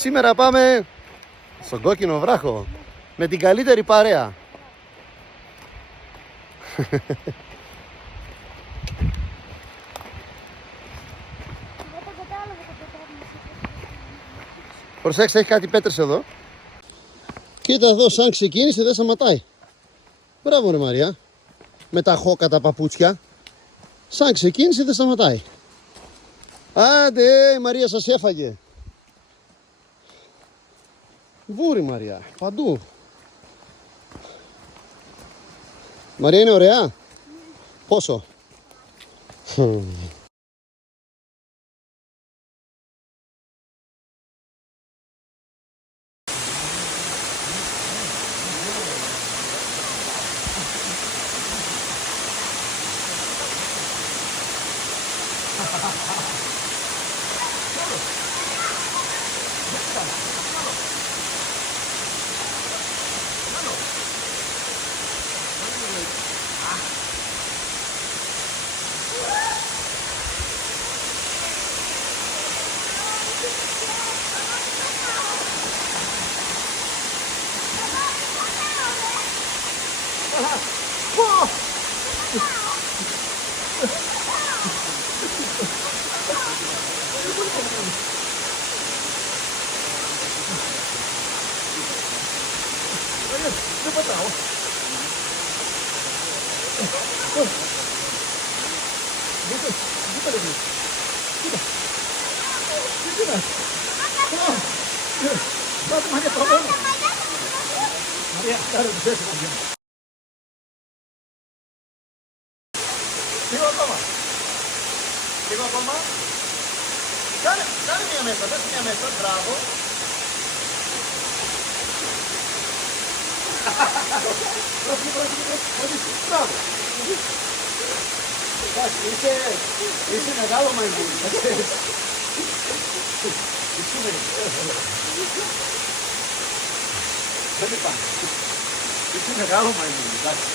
Σήμερα πάμε στον Κόκκινο Βράχο με την καλύτερη παρέα. Προσέξτε, έχει κάτι πέτρες εδώ. Κοίτα εδώ, σαν ξεκίνησε δεν σταματάει. Μπράβο ρε Μαρία. Με τα χόκα τα παπούτσια. Σαν ξεκίνησε δεν σταματάει. Άντε, η Μαρία σας έφαγε. Βούρη Μαρία, παντού. Μαρία είναι ωραία. Πόσο? Δεν πατάω. Κοίτα ρε μου. Κοίτα. Κοίτα. Πάτε Μαρία προβόλου. Μαρία, κάρε το θέσει Μαρία. Λίγο ακόμα. Λίγο ακόμα. Κάνε μια μέσα, δες μια μέσα, μπράβο. Μπράβο. Είσαι μεγάλο μαϊμούνι. Δεν υπάρχει. Είσαι μεγάλο μαϊμούνι, εντάξει.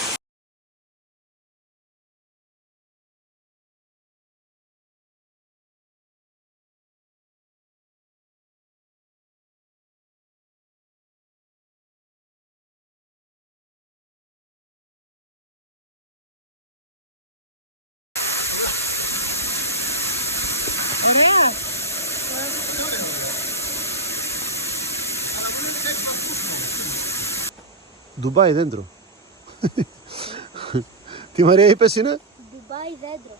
Ντουμπάι δέντρο. Τι Μαρία είπες είναι? Ντουμπάι δέντρο.